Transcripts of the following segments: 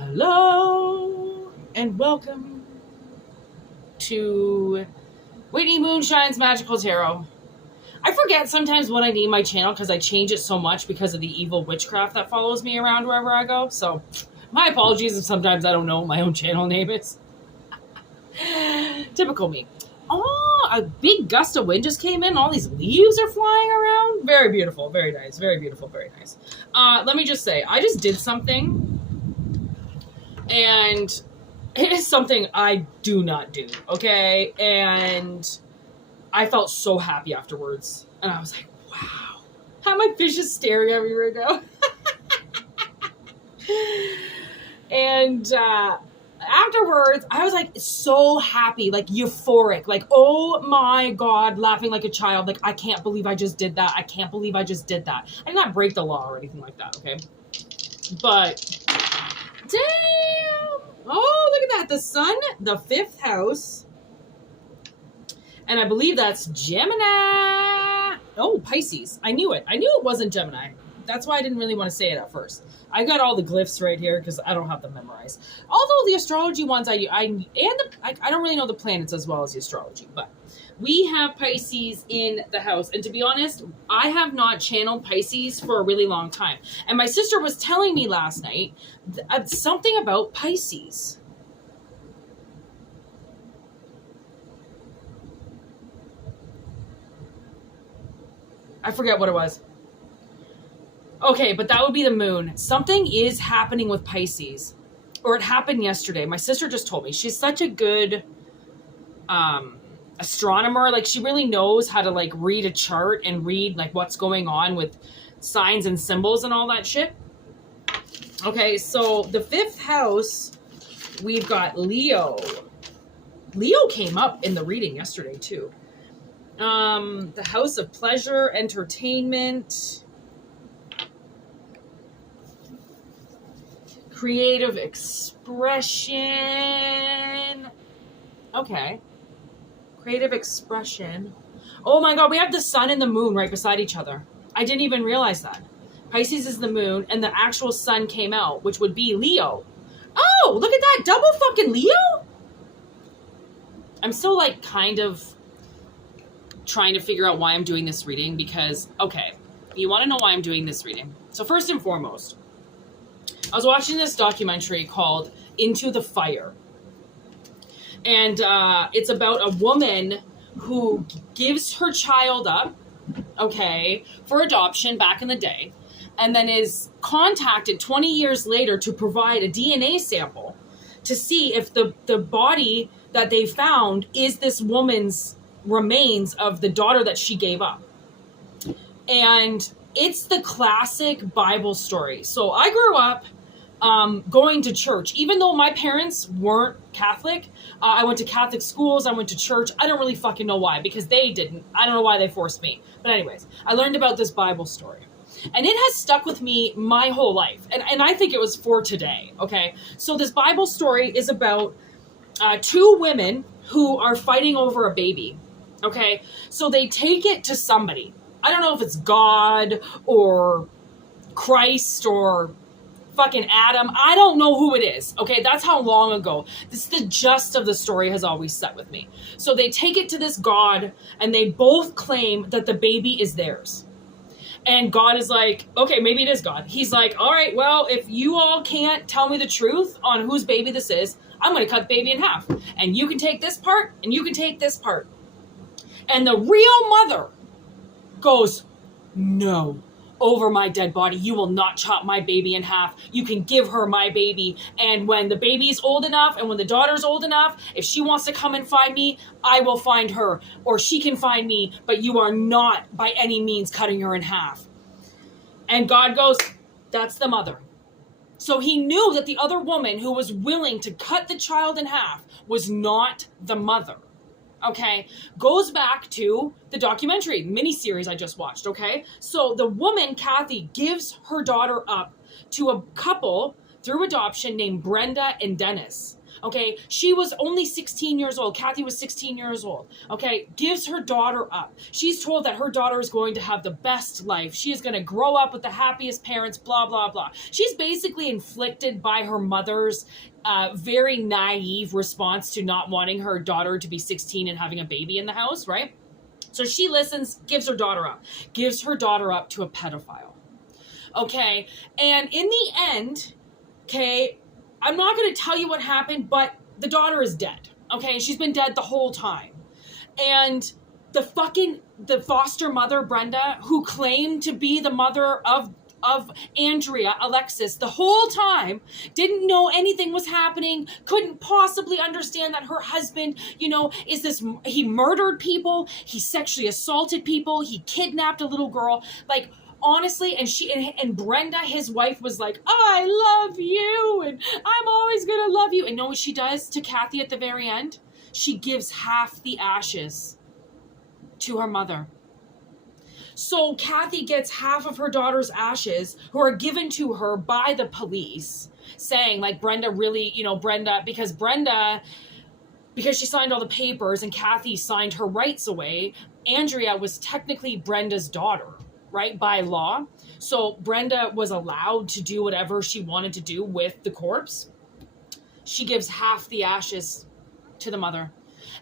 Hello and welcome to Whitney Moonshine's Magical Tarot. I forget sometimes what I name my channel because I change it so much because of the evil witchcraft that follows me around wherever I go. So my apologies if sometimes I don't know what my own channel name is. Typical me. Oh, a big gust of wind just came in. All these leaves are flying around. Very beautiful. Very nice. Very beautiful. Very nice. Let me just say, I just did something. And it is something I do not do, okay? And I felt so happy afterwards. And I was like, wow. How my fish is staring at me right now. And afterwards, I was like so happy, like euphoric. Like, oh my God, laughing like a child. Like, I can't believe I just did that. I can't believe I just did that. I did not break the law or anything like that, okay? But... damn! Oh, look at that. The sun, the fifth house. And I believe that's Gemini. Oh, Pisces. I knew it. I knew it wasn't Gemini. That's why I didn't really want to say it at first. I got all the glyphs right here because I don't have them memorized. Although the astrology ones, I don't really know the planets as well as the astrology, but we have Pisces in the house. And to be honest, I have not channeled Pisces for a really long time. And my sister was telling me last night something about Pisces. I forget what it was. Okay, but that would be the moon. Something is happening with Pisces. Or it happened yesterday. My sister just told me. She's such a good astronomer. Like, she really knows how to, like, read a chart and read, like, what's going on with signs and symbols and all that shit. Okay, so the fifth house, we've got Leo. Leo came up in the reading yesterday, too. The house of pleasure, entertainment... creative expression. Okay. Creative expression. Oh my God, we have the sun and the moon right beside each other. I didn't even realize that. Pisces is the moon and the actual sun came out, which would be Leo. Oh, look at that. Double fucking Leo? I'm still like kind of trying to figure out why I'm doing this reading because, okay, you want to know why I'm doing this reading. So first and foremost, I was watching this documentary called Into the Fire. And it's about a woman who gives her child up, okay, for adoption back in the day, and then is contacted 20 years later to provide a DNA sample to see if the body that they found is this woman's remains of the daughter that she gave up. And it's the classic Bible story. So I grew up going to church. Even though my parents weren't Catholic, I went to Catholic schools, I went to church. I don't really fucking know why, because they didn't. I don't know why they forced me. But anyways, I learned about this Bible story. And it has stuck with me my whole life. And I think it was for today, okay? So this Bible story is about two women who are fighting over a baby, okay? So they take it to somebody. I don't know if it's God or Christ or fucking Adam. I don't know who it is. Okay, that's how long ago. This is the gist of the story has always set with me. So they take it to this God and they both claim that the baby is theirs. And God is like, okay, maybe it is God. He's like, all right, well, if you all can't tell me the truth on whose baby this is, I'm going to cut the baby in half. And you can take this part and you can take this part. And the real mother goes, no. Over my dead body, you will not chop my baby in half. You can give her my baby. And when the baby's old enough and when the daughter's old enough, if she wants to come and find me, I will find her. Or she can find me, but you are not by any means cutting her in half. And God goes, that's the mother. So he knew that the other woman who was willing to cut the child in half was not the mother. Okay, goes back to the documentary miniseries I just watched, okay? So the woman, Kathy, gives her daughter up to a couple through adoption named Brenda and Dennis. Okay, she was only 16 years old. Kathy was 16 years old. Okay, gives her daughter up. She's told that her daughter is going to have the best life. She is going to grow up with the happiest parents, blah, blah, blah. She's basically inflicted by her mother's very naive response to not wanting her daughter to be 16 and having a baby in the house, right? So she listens, gives her daughter up to a pedophile. Okay, and in the end, okay, I'm not going to tell you what happened, but the daughter is dead. Okay, she's been dead the whole time. And the foster mother, Brenda, who claimed to be the mother of Andrea, Alexis, the whole time, didn't know anything was happening, couldn't possibly understand that her husband, he murdered people, he sexually assaulted people, he kidnapped a little girl, like, honestly, and Brenda, his wife, was like, I love you, and I'm always gonna love you. And know what she does to Kathy at the very end? She gives half the ashes to her mother. So Kathy gets half of her daughter's ashes, who are given to her by the police, saying, like, Brenda really, because she signed all the papers and Kathy signed her rights away, Andrea was technically Brenda's daughter, right, by law. So Brenda was allowed to do whatever she wanted to do with the corpse. She gives half the ashes to the mother.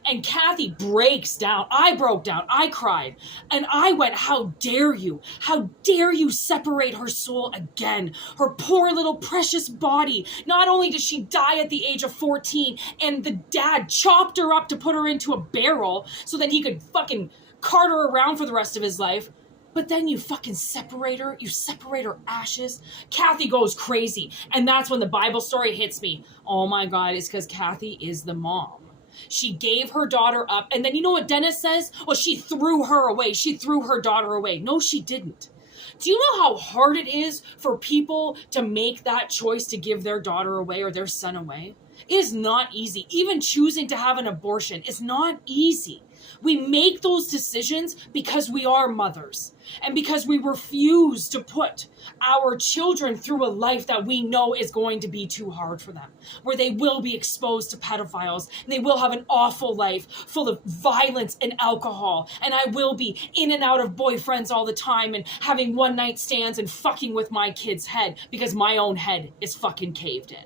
And Kathy breaks down. I broke down. I cried. And I went, how dare you? How dare you separate her soul again? Her poor little precious body. Not only did she die at the age of 14, and the dad chopped her up to put her into a barrel so that he could fucking cart her around for the rest of his life, but then you fucking separate her. You separate her ashes. Kathy goes crazy. And that's when the Bible story hits me. Oh my God, it's because Kathy is the mom. She gave her daughter up. And then you know what Dennis says? Well, she threw her away. She threw her daughter away. No, she didn't. Do you know how hard it is for people to make that choice to give their daughter away or their son away? It is not easy. Even choosing to have an abortion is not easy. We make those decisions because we are mothers and because we refuse to put our children through a life that we know is going to be too hard for them, where they will be exposed to pedophiles and they will have an awful life full of violence and alcohol, and I will be in and out of boyfriends all the time and having one night stands and fucking with my kid's head because my own head is fucking caved in.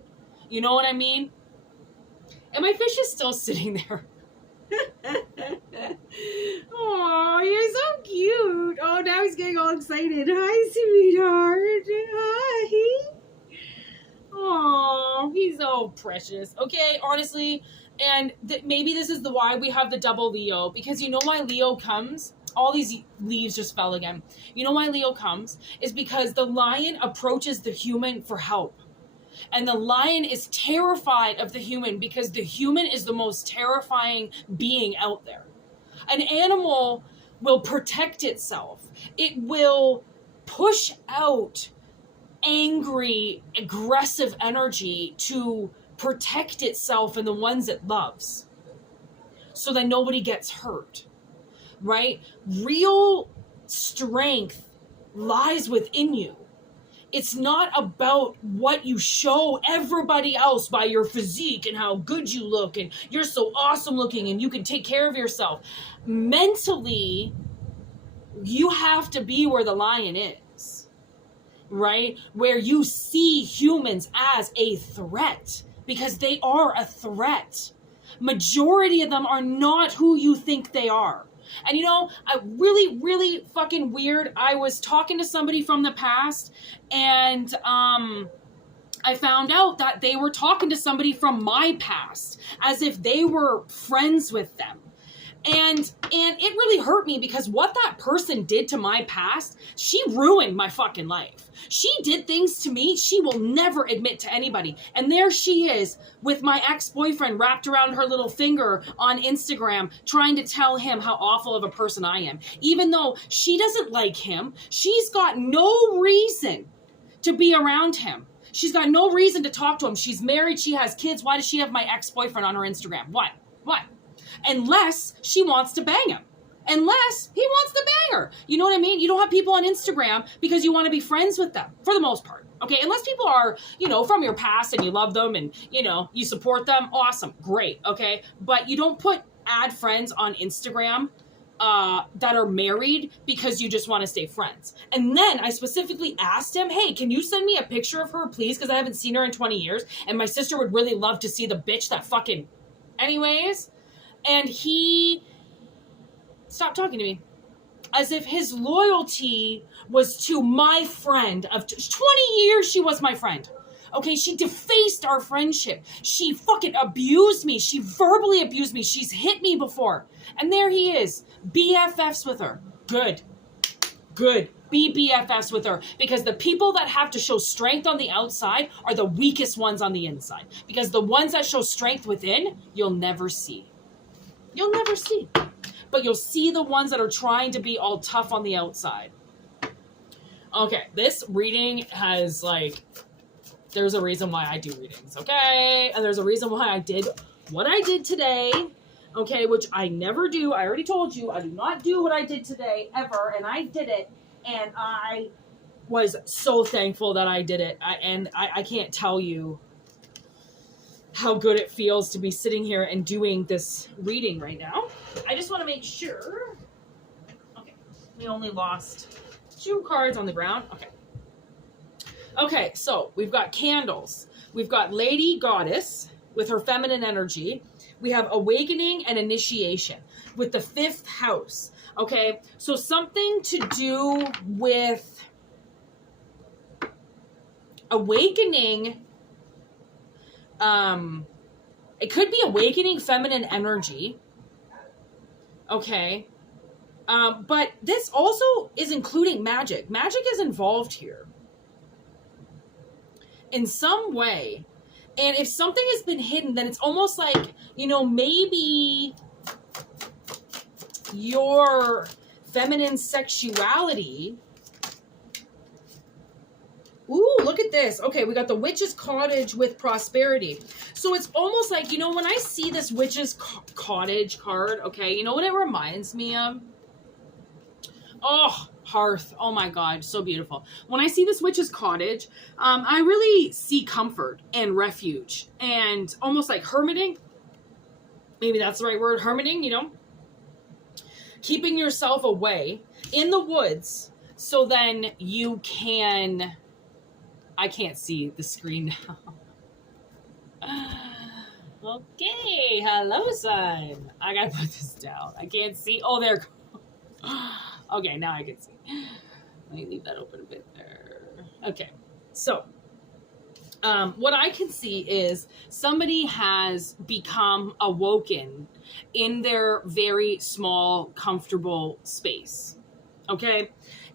You know what I mean? And my fish is still sitting there. Oh, you're so cute. Oh, now he's getting all excited. Hi, sweetheart. Hi. Oh, he's so precious. Okay, honestly, and maybe this is the why we have the double Leo, because you know why Leo comes? All these leaves just fell again. You know why Leo comes? Is because the lion approaches the human for help. And the lion is terrified of the human because the human is the most terrifying being out there. An animal will protect itself. It will push out angry, aggressive energy to protect itself and the ones it loves so that nobody gets hurt, right? Real strength lies within you. It's not about what you show everybody else by your physique and how good you look and you're so awesome looking and you can take care of yourself. Mentally, you have to be where the lion is, right? Where you see humans as a threat because they are a threat. Majority of them are not who you think they are. And you know, really, really fucking weird. I was talking to somebody from the past and I found out that they were talking to somebody from my past as if they were friends with them. And it really hurt me because what that person did to my past, she ruined my fucking life. She did things to me she will never admit to anybody. And there she is with my ex-boyfriend wrapped around her little finger on Instagram trying to tell him how awful of a person I am. Even though she doesn't like him, she's got no reason to be around him. She's got no reason to talk to him. She's married, she has kids. Why does she have my ex-boyfriend on her Instagram? What? Unless she wants to bang him. Unless he wants to bang her. You know what I mean? You don't have people on Instagram because you want to be friends with them, for the most part. Okay, unless people are, from your past and you love them and, you support them, awesome, great, okay? But you don't add friends on Instagram that are married because you just want to stay friends. And then I specifically asked him, hey, can you send me a picture of her, please? Because I haven't seen her in 20 years, and my sister would really love to see the bitch that fucking... Anyways, and he stopped talking to me. As if his loyalty was to my friend of 20 years. She was my friend. Okay, she defaced our friendship. She fucking abused me. She verbally abused me. She's hit me before. And there he is, BFFs with her. Good. Be BFFs with her. Because the people that have to show strength on the outside are the weakest ones on the inside. Because the ones that show strength within, you'll never see. You'll never see. But you'll see the ones that are trying to be all tough on the outside. Okay, this reading has, there's a reason why I do readings, okay? And there's a reason why I did what I did today, okay, which I never do. I already told you, I do not do what I did today, ever, and I did it, and I was so thankful that I did it. I can't tell you how good it feels to be sitting here and doing this reading right now. I just want to make sure. Okay, we only lost 2 cards on the ground. Okay, so we've got candles. We've got Lady Goddess with her feminine energy. We have awakening and initiation with the 5th house. Okay, so something to do with awakening. It could be awakening feminine energy. Okay. But this also is including magic. Magic is involved here in some way. And if something has been hidden, then it's almost like, maybe your feminine sexuality. Ooh, look at this. Okay, we got the Witch's Cottage with prosperity. So it's almost like, when I see this Witch's Cottage card, okay, you know what it reminds me of? Oh, hearth. Oh my God, so beautiful. When I see this Witch's Cottage, I really see comfort and refuge and almost like hermiting. Maybe that's the right word, hermiting, keeping yourself away in the woods so then you can... I can't see the screen now. Okay, hello, son. I gotta put this down. I can't see. Oh, there. Okay, now I can see. Let me leave that open a bit there. Okay, so what I can see is somebody has become awoken in their very small, comfortable space. Okay,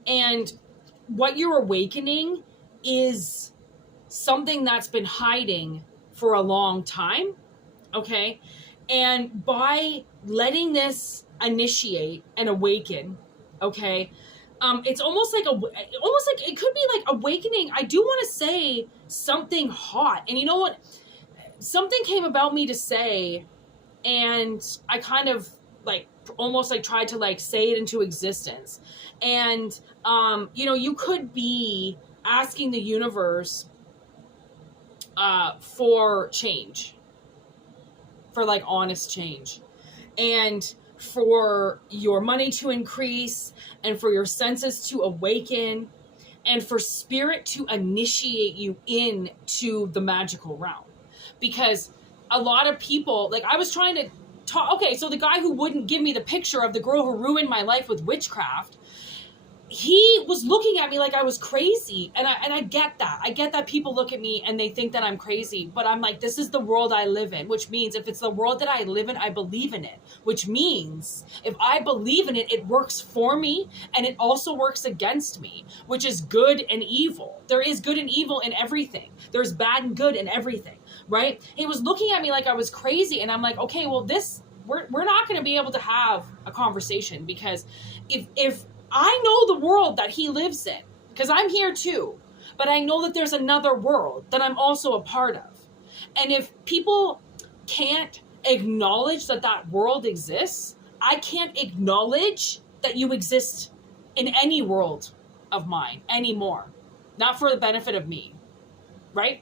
and what you're awakening is something that's been hiding for a long time, okay? And by letting this initiate and awaken, okay, it's almost like it could be like awakening. I do want to say something hot, and you know what? Something came about me to say, and I kind of almost tried to say it into existence. And you could be asking the universe for change, for honest change, and for your money to increase, and for your senses to awaken, and for spirit to initiate you into the magical realm. Because a lot of people, I was trying to talk, okay, so the guy who wouldn't give me the picture of the girl who ruined my life with witchcraft, he was looking at me like I was crazy. And I get that. I get that people look at me and they think that I'm crazy. But I'm like, this is the world I live in. Which means if it's the world that I live in, I believe in it. Which means if I believe in it, it works for me. And it also works against me. Which is good and evil. There is good and evil in everything. There's bad and good in everything. Right? He was looking at me like I was crazy. And I'm like, okay, well, we're not going to be able to have a conversation. Because if I know the world that he lives in, because I'm here too, but I know that there's another world that I'm also a part of. And if people can't acknowledge that that world exists, I can't acknowledge that you exist in any world of mine anymore. Not for the benefit of me, right?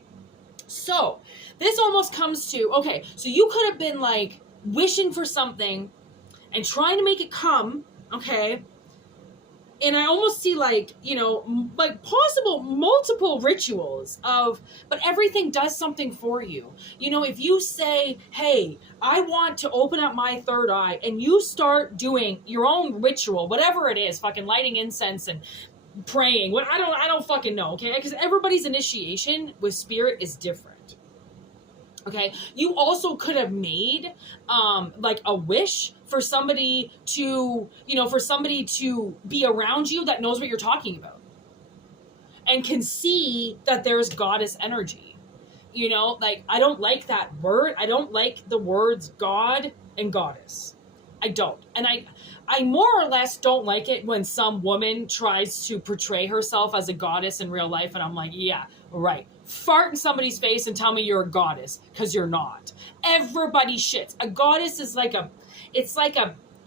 So this almost comes to, okay, so you could have been like wishing for something and trying to make it come, okay? And I almost see like, you know, like possible multiple rituals of, but everything does something for you. You know, if you say, hey, I want to open up my third eye, and you start doing your own ritual, whatever it is, fucking lighting incense and praying, what I don't fucking know, okay? Because everybody's initiation with spirit is different. Okay, you also could have made like a wish for somebody to, you know, for somebody to be around you that knows what you're talking about and can see that there's goddess energy. You know, like, I don't like that word. I don't like the words God and goddess. I don't. And I more or less don't like it when some woman tries to portray herself as a goddess in real life. And I'm like, yeah, right. Fart in somebody's face and tell me you're a goddess, because you're not. Everybody shits. A goddess is like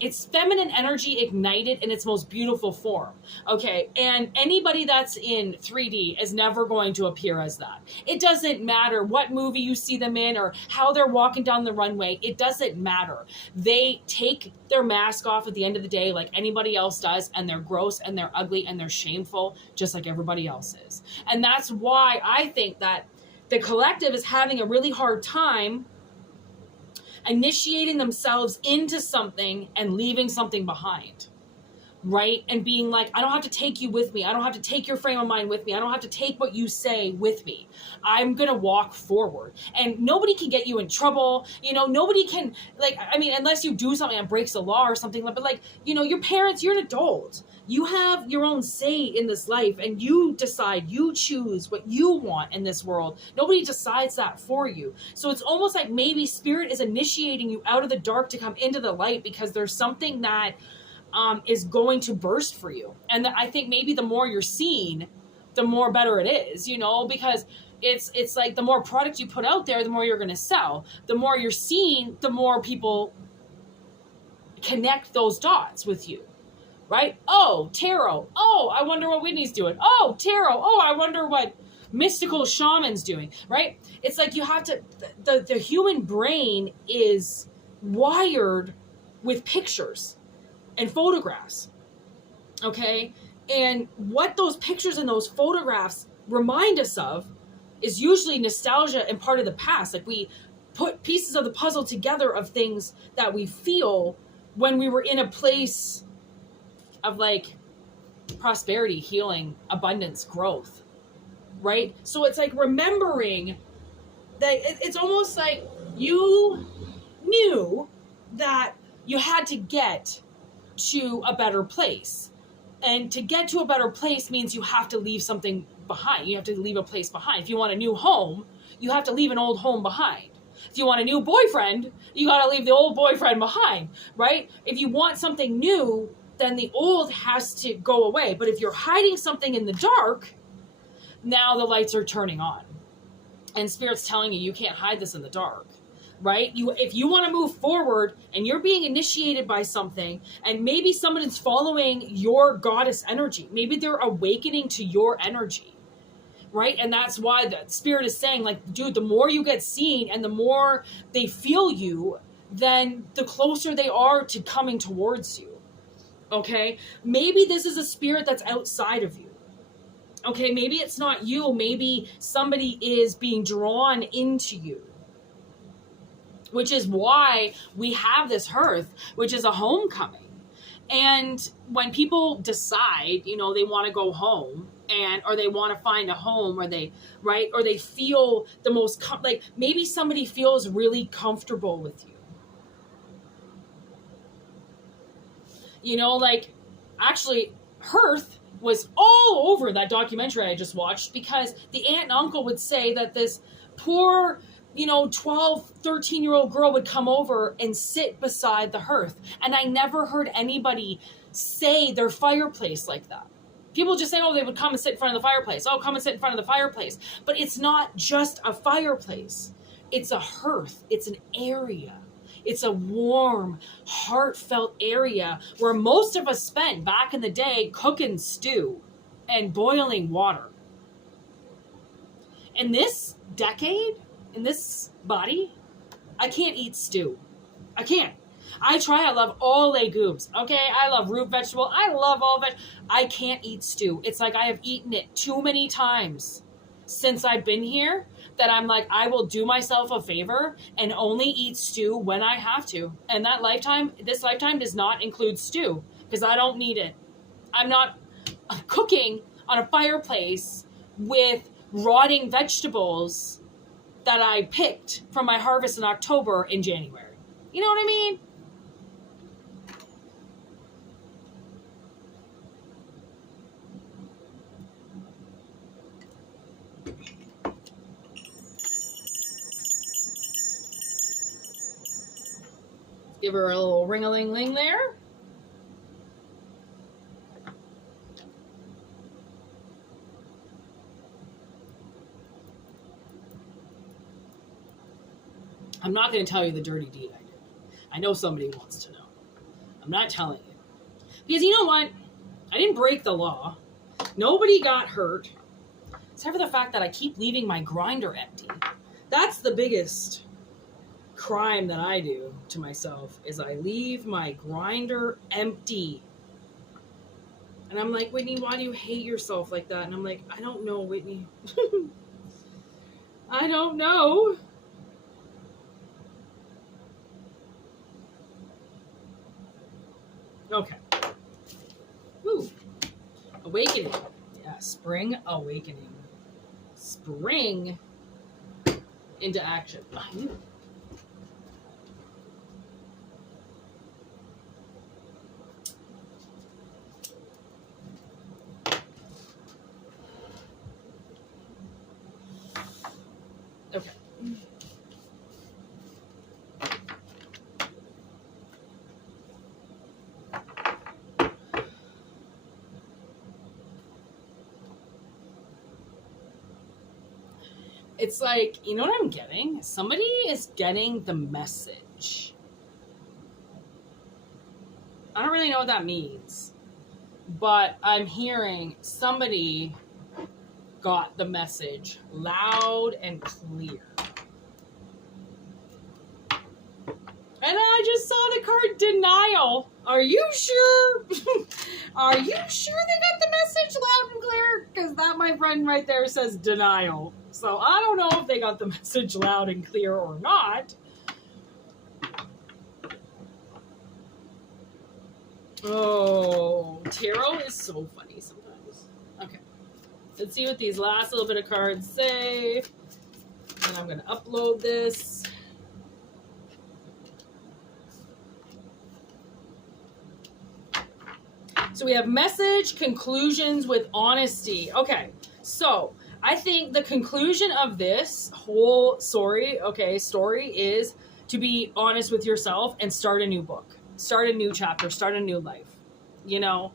it's feminine energy ignited in its most beautiful form. Okay. And anybody that's in 3D is never going to appear as that. It doesn't matter what movie you see them in or how they're walking down the runway. It doesn't matter. They take their mask off at the end of the day like anybody else does, and they're gross and they're ugly and they're shameful just like everybody else is. And that's why I think that the collective is having a really hard time initiating themselves into something and leaving something behind, right? And being like, I don't have to take you with me. I don't have to take your frame of mind with me. I don't have to take what you say with me. I'm going to walk forward. And nobody can get you in trouble. You know, nobody can, like, I mean, unless you do something that breaks the law or something, but like, you know, your parents, you're an adult. You have your own say in this life, and you decide, you choose what you want in this world. Nobody decides that for you. So it's almost like maybe spirit is initiating you out of the dark to come into the light, because there's something that is going to burst for you. And I think maybe the more you're seen, the more better it is, you know, because it's like the more product you put out there, the more you're going to sell. The more you're seen, the more people connect those dots with you. Right? Oh, tarot. Oh, I wonder what Whitney's doing. Oh, tarot. Oh, I wonder what mystical shaman's doing. Right? It's like you have to, the human brain is wired with pictures and photographs. Okay? And what those pictures and those photographs remind us of is usually nostalgia and part of the past. Like, we put pieces of the puzzle together of things that we feel when we were in a place of like prosperity, healing, abundance, growth, right? So it's like remembering that it's almost like you knew that you had to get to a better place. And to get to a better place means you have to leave something behind. You have to leave a place behind. If you want a new home, you have to leave an old home behind. If you want a new boyfriend, you got to leave the old boyfriend behind, right? If you want something new, then the old has to go away. But if you're hiding something in the dark, now the lights are turning on. And Spirit's telling you, you can't hide this in the dark, right? If you want to move forward and you're being initiated by something, and maybe somebody's following your goddess energy, maybe they're awakening to your energy, right? And that's why the Spirit is saying, like, dude, the more you get seen and the more they feel you, then the closer they are to coming towards you. Okay, maybe this is a spirit that's outside of you. Okay, maybe it's not you. Maybe somebody is being drawn into you, which is why we have this hearth, which is a homecoming. And when people decide, you know, they want to go home, or they want to find a home, or they, right, or they feel the most, like maybe somebody feels really comfortable with you. You know, like, actually, Hearth was all over that documentary I just watched, because the aunt and uncle would say that this poor, you know, 12, 13-year-old girl would come over and sit beside the hearth. And I never heard anybody say their fireplace like that. People just say, oh, they would come and sit in front of the fireplace. Oh, come and sit in front of the fireplace. But it's not just a fireplace. It's a hearth. It's an area. It's a warm, heartfelt area where most of us spent back in the day cooking stew and boiling water. In this decade, in this body, I can't eat stew. I can't. I try. I love all legumes. Okay, I love root vegetable. I love all veg. I can't eat stew. It's like I have eaten it too many times since I've been here that I'm like, I will do myself a favor and only eat stew when I have to. And this lifetime does not include stew because I don't need it. I'm not cooking on a fireplace with rotting vegetables that I picked from my harvest in October in January. You know what I mean? Give her a little ring-a-ling-ling there. I'm not going to tell you the dirty deed I did. I know somebody wants to know. I'm not telling you. Because you know what? I didn't break the law. Nobody got hurt. Except for the fact that I keep leaving my grinder empty. That's the biggest crime that I do to myself, is I leave my grinder empty. And I'm like, Whitney, why do you hate yourself like that? And I'm like, I don't know, Whitney. I don't know. Okay. Woo. Awakening. Yeah, spring awakening. Spring into action. Okay. It's like, you know what I'm getting? Somebody is getting the message. I don't really know what that means, but I'm hearing somebody got the message loud and clear. And I just saw the card denial. Are you sure? Are you sure they got the message loud and clear? Because that, my friend, right there says denial. So I don't know if they got the message loud and clear or not. Oh, tarot is so funny sometimes. Okay. Let's see what these last little bit of cards say. And I'm going to upload this. So we have message, conclusions with honesty. Okay, so I think the conclusion of this whole story is to be honest with yourself and start a new book, start a new chapter, start a new life. You know,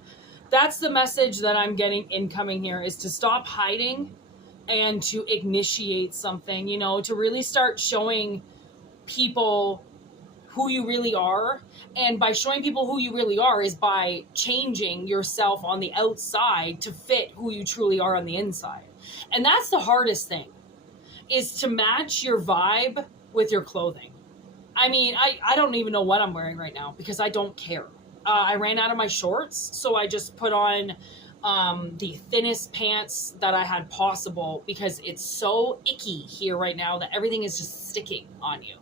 that's the message that I'm getting incoming here, is to stop hiding and to initiate something, you know, to really start showing people who you really are. And by showing people who you really are is by changing yourself on the outside to fit who you truly are on the inside. And that's the hardest thing, is to match your vibe with your clothing. I mean, I don't even know what I'm wearing right now because I don't care. I ran out of my shorts, so I just put on the thinnest pants that I had possible because it's so icky here right now that everything is just sticking on you.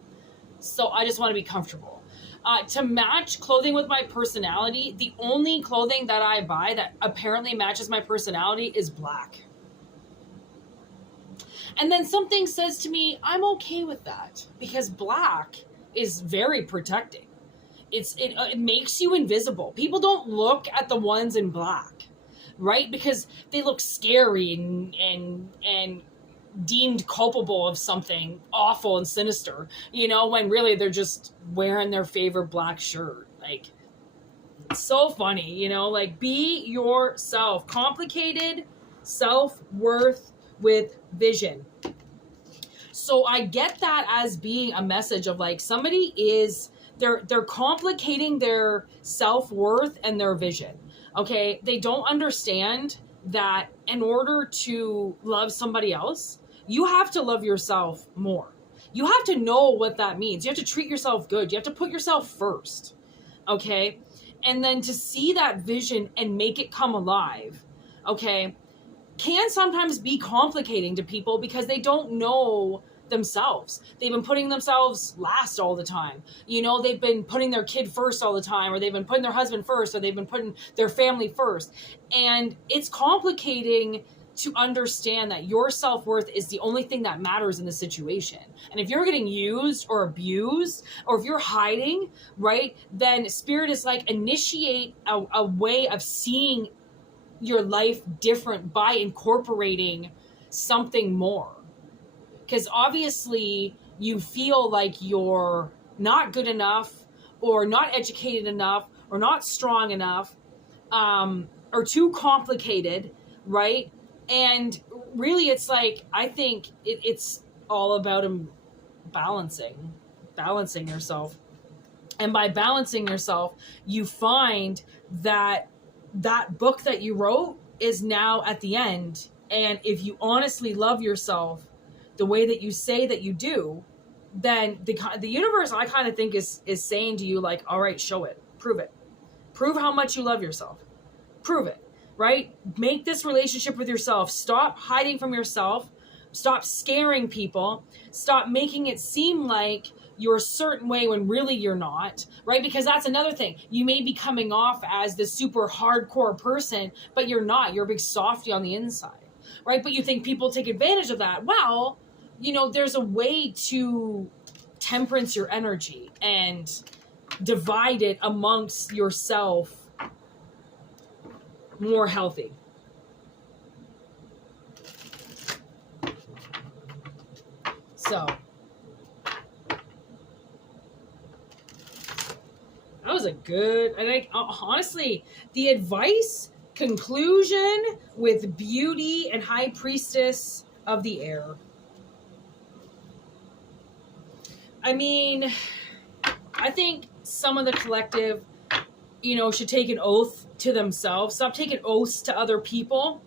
So I just want to be comfortable. To match clothing with my personality, the only clothing that I buy that apparently matches my personality is black. And then something says to me, I'm okay with that because black is very protecting. It makes you invisible. People don't look at the ones in black, right? Because they look scary and deemed culpable of something awful and sinister, you know, when really they're just wearing their favorite black shirt. Like, it's so funny, you know, like, be yourself. Complicated self-worth with vision. So I get that as being a message of like, somebody is they're complicating their self-worth and their vision. Okay, they don't understand that in order to love somebody else, you have to love yourself more. You have to know what that means. You have to treat yourself good. You have to put yourself first. Okay, and then to see that vision and make it come alive, okay, can sometimes be complicating to people because they don't know themselves. They've been putting themselves last all the time. You know, they've been putting their kid first all the time, or they've been putting their husband first, or they've been putting their family first. And it's complicating to understand that your self-worth is the only thing that matters in the situation. And if you're getting used or abused, or if you're hiding, right, then Spirit is like, initiate a way of seeing your life different by incorporating something more. Because obviously you feel like you're not good enough, or not educated enough, or not strong enough, or too complicated, right? And really it's like, I think it's all about balancing yourself. And by balancing yourself, you find that book that you wrote is now at the end. And if you honestly love yourself the way that you say that you do, then the universe, I kind of think, is saying to you, like, all right, show it, prove it, prove how much you love yourself, prove it, right? Make this relationship with yourself. Stop hiding from yourself. Stop scaring people. Stop making it seem like you're a certain way when really you're not, right? Because that's another thing. You may be coming off as the super hardcore person, but you're not. You're a big softy on the inside, right? But you think people take advantage of that. Well, you know, there's a way to temperance your energy and divide it amongst yourself more healthy. So that was a good, I think, honestly, the advice conclusion with Beauty and High Priestess of the Air. I mean, I think some of the collective, you know, should take an oath to themselves. Stop taking oaths to other people.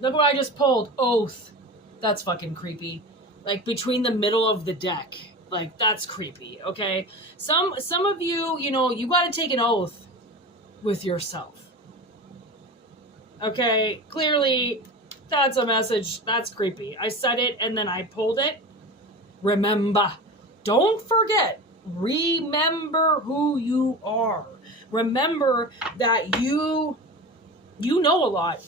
Look what I just pulled. Oath. That's fucking creepy. Like, between the middle of the deck. Like, that's creepy, okay? Some of you, you know, you got to take an oath with yourself. Okay? Clearly, that's a message. That's creepy. I said it, and then I pulled it. Remember. Don't forget. Remember who you are. Remember that you know a lot.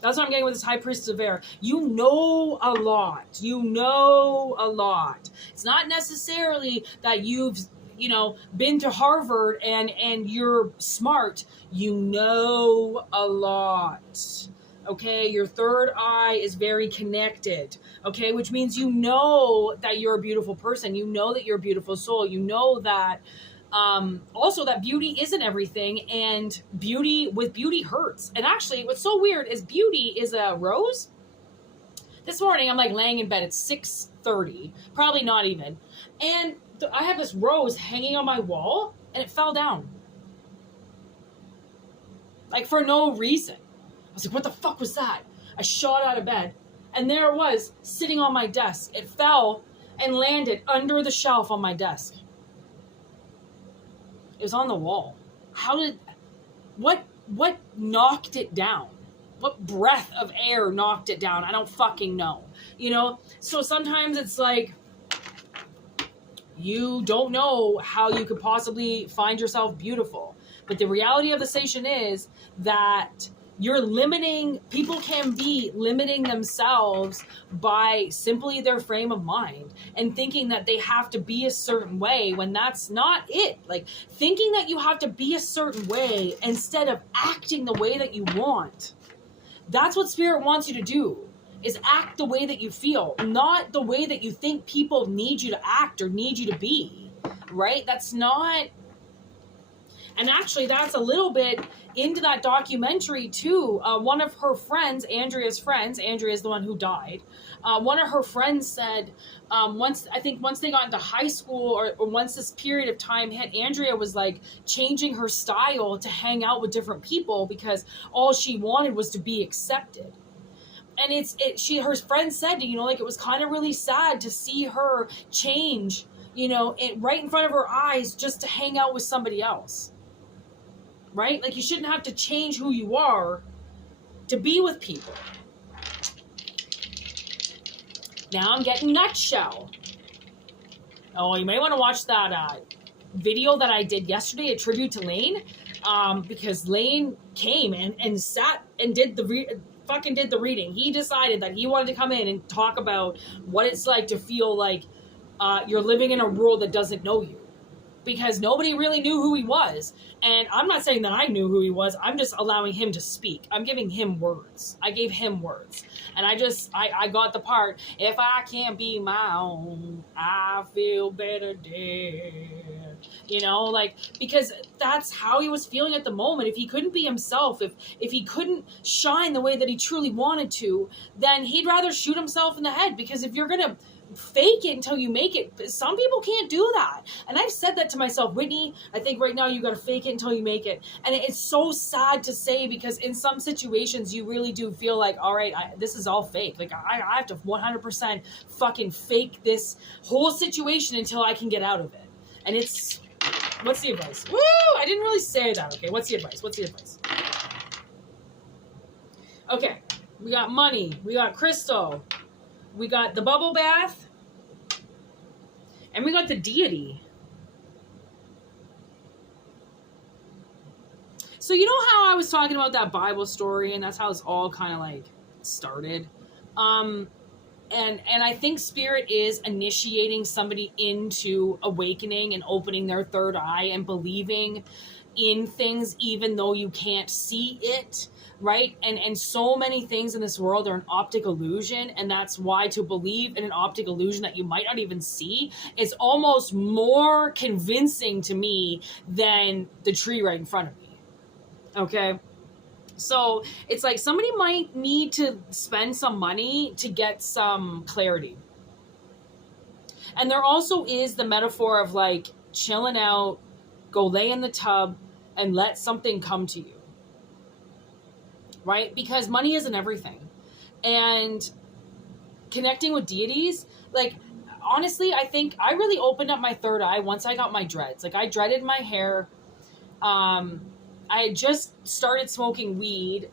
That's what I'm getting with this High Priestess of Air. You know a lot. You know a lot. It's not necessarily that you've, you know, been to Harvard and you're smart. You know a lot. Okay? Your third eye is very connected. Okay? Which means you know that you're a beautiful person. You know that you're a beautiful soul. You know that also that beauty isn't everything, and beauty hurts. And actually, what's so weird is beauty is a rose. This morning, I'm like laying in bed. It's 6:30, probably not even. And I have this rose hanging on my wall, and it fell down. Like, for no reason. I was like, what the fuck was that? I shot out of bed, and there it was, sitting on my desk. It fell and landed under the shelf on my desk. It was on the wall. What knocked it down? What breath of air knocked it down? I don't fucking know. You know? So sometimes it's like, you don't know how you could possibly find yourself beautiful. But the reality of the situation is that people can be limiting themselves by simply their frame of mind and thinking that they have to be a certain way when that's not it. Like, thinking that you have to be a certain way instead of acting the way that you want. That's what Spirit wants you to do, is act the way that you feel, not the way that you think people need you to act or need you to be, right? That's not... And actually, that's a little bit into that documentary, too. One of her friends, Andrea's friends, Andrea is the one who died, One of her friends said, once they got into high school, or once this period of time hit, Andrea was like changing her style to hang out with different people because all she wanted was to be accepted. And her friend said, like, it was kind of really sad to see her change, right in front of her eyes just to hang out with somebody else. Right? Like, you shouldn't have to change who you are to be with people. Now I'm getting nutshell. Oh, you may want to watch that video that I did yesterday, a tribute to Lane, because Lane came and sat and did the reading. He decided that he wanted to come in and talk about what it's like to feel like you're living in a world that doesn't know you, because nobody really knew who he was. And I'm not saying that I knew who he was. I'm just allowing him to speak. I'm giving him words. I gave him words. And I got the part, if I can't be my own, I feel better dead. Because that's how he was feeling at the moment. If he couldn't be himself, if he couldn't shine the way that he truly wanted to, then he'd rather shoot himself in the head. Because if you're going to fake it until you make it, some people can't do that. And I've said that to myself, Whitney, I think right now you got to fake it until you make it. And it's so sad to say, because in some situations you really do feel like, all right, this is all fake. Like, I have to 100% fucking fake this whole situation until I can get out of it. And what's the advice? Woo! I didn't really say that. Okay, what's the advice? Okay, we got money, we got crystal, we got the bubble bath, and we got the deity. So you know how I was talking about that Bible story, and that's how it's all kind of like started. And I think Spirit is initiating somebody into awakening and opening their third eye and believing in things even though you can't see it. Right? And so many things in this world are an optic illusion. And that's why to believe in an optic illusion that you might not even see is almost more convincing to me than the tree right in front of me. Okay? So it's like somebody might need to spend some money to get some clarity. And there also is the metaphor of like chilling out, go lay in the tub and let something come to you. Right? Because money isn't everything. And connecting with deities, like, honestly, I think I really opened up my third eye once I got my dreads. Like, I dreaded my hair. I had just started smoking weed,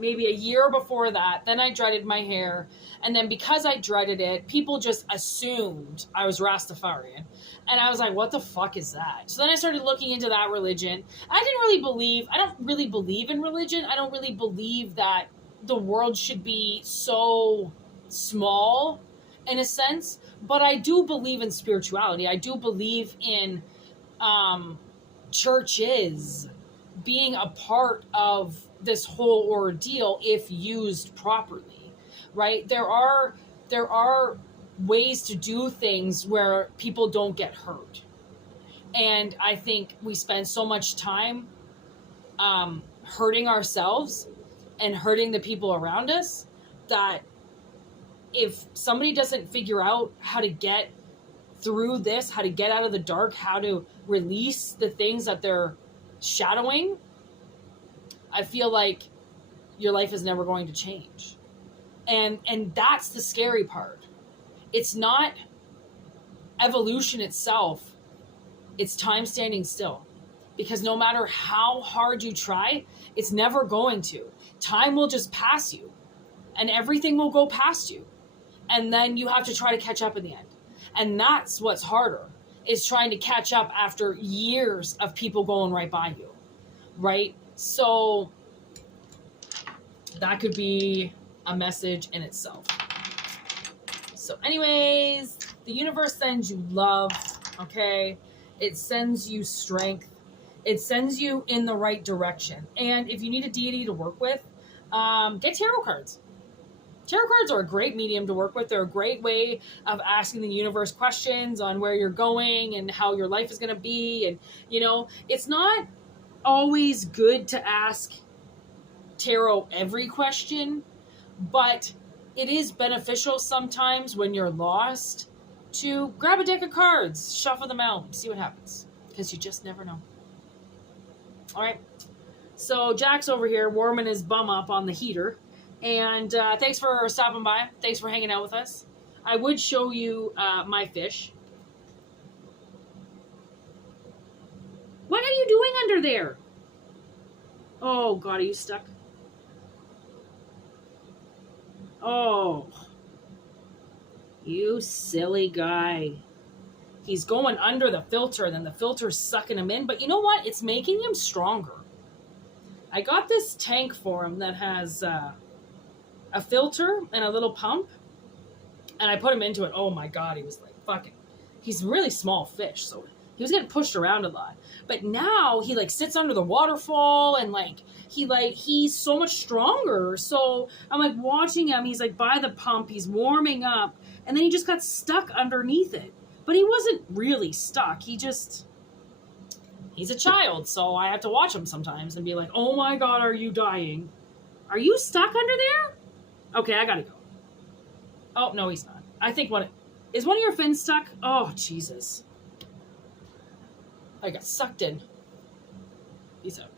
maybe a year before that. Then I dreaded my hair. And then because I dreaded it, people just assumed I was Rastafarian. And I was like, what the fuck is that? So then I started looking into that religion. I don't really believe in religion. I don't really believe that the world should be so small in a sense. But I do believe in spirituality. I do believe in churches being a part of this whole ordeal if used properly, right? There are ways to do things where people don't get hurt. And I think we spend so much time hurting ourselves and hurting the people around us that if somebody doesn't figure out how to get through this, how to get out of the dark, how to release the things that they're shadowing, I feel like your life is never going to change. And that's the scary part. It's not evolution itself. It's time standing still. Because no matter how hard you try, it's never going to. Time will just pass you. And everything will go past you. And then you have to try to catch up in the end. And that's what's harder, is trying to catch up after years of people going right by you. Right? So that could be a message in itself. So anyways, the universe sends you love, okay? It sends you strength. It sends you in the right direction. And if you need a deity to work with, get tarot cards. Tarot cards are a great medium to work with. They're a great way of asking the universe questions on where you're going and how your life is going to be. And, you know, it's not always good to ask tarot every question, but it is beneficial sometimes when you're lost to grab a deck of cards, shuffle them out, see what happens. Because you just never know. All right. So Jack's over here warming his bum up on the heater. And thanks for stopping by. Thanks for hanging out with us. I would show you my fish. What are you doing under there? Oh, God, are you stuck? Oh, you silly guy. He's going under the filter, and then the filter's sucking him in. But you know what? It's making him stronger. I got this tank for him that has a filter and a little pump. And I put him into it. Oh, my God. He was like, fucking. He's a really small fish, so he was getting pushed around a lot. But now he, like, sits under the waterfall, and, like, he's so much stronger. So I'm, like, watching him. He's, like, by the pump. He's warming up. And then he just got stuck underneath it. But he wasn't really stuck. He's a child, so I have to watch him sometimes and be like, oh my God, are you dying? Are you stuck under there? Okay, I gotta go. Oh, no, he's not. I think is one of your fins stuck? Oh, Jesus. I got sucked in. Peace out.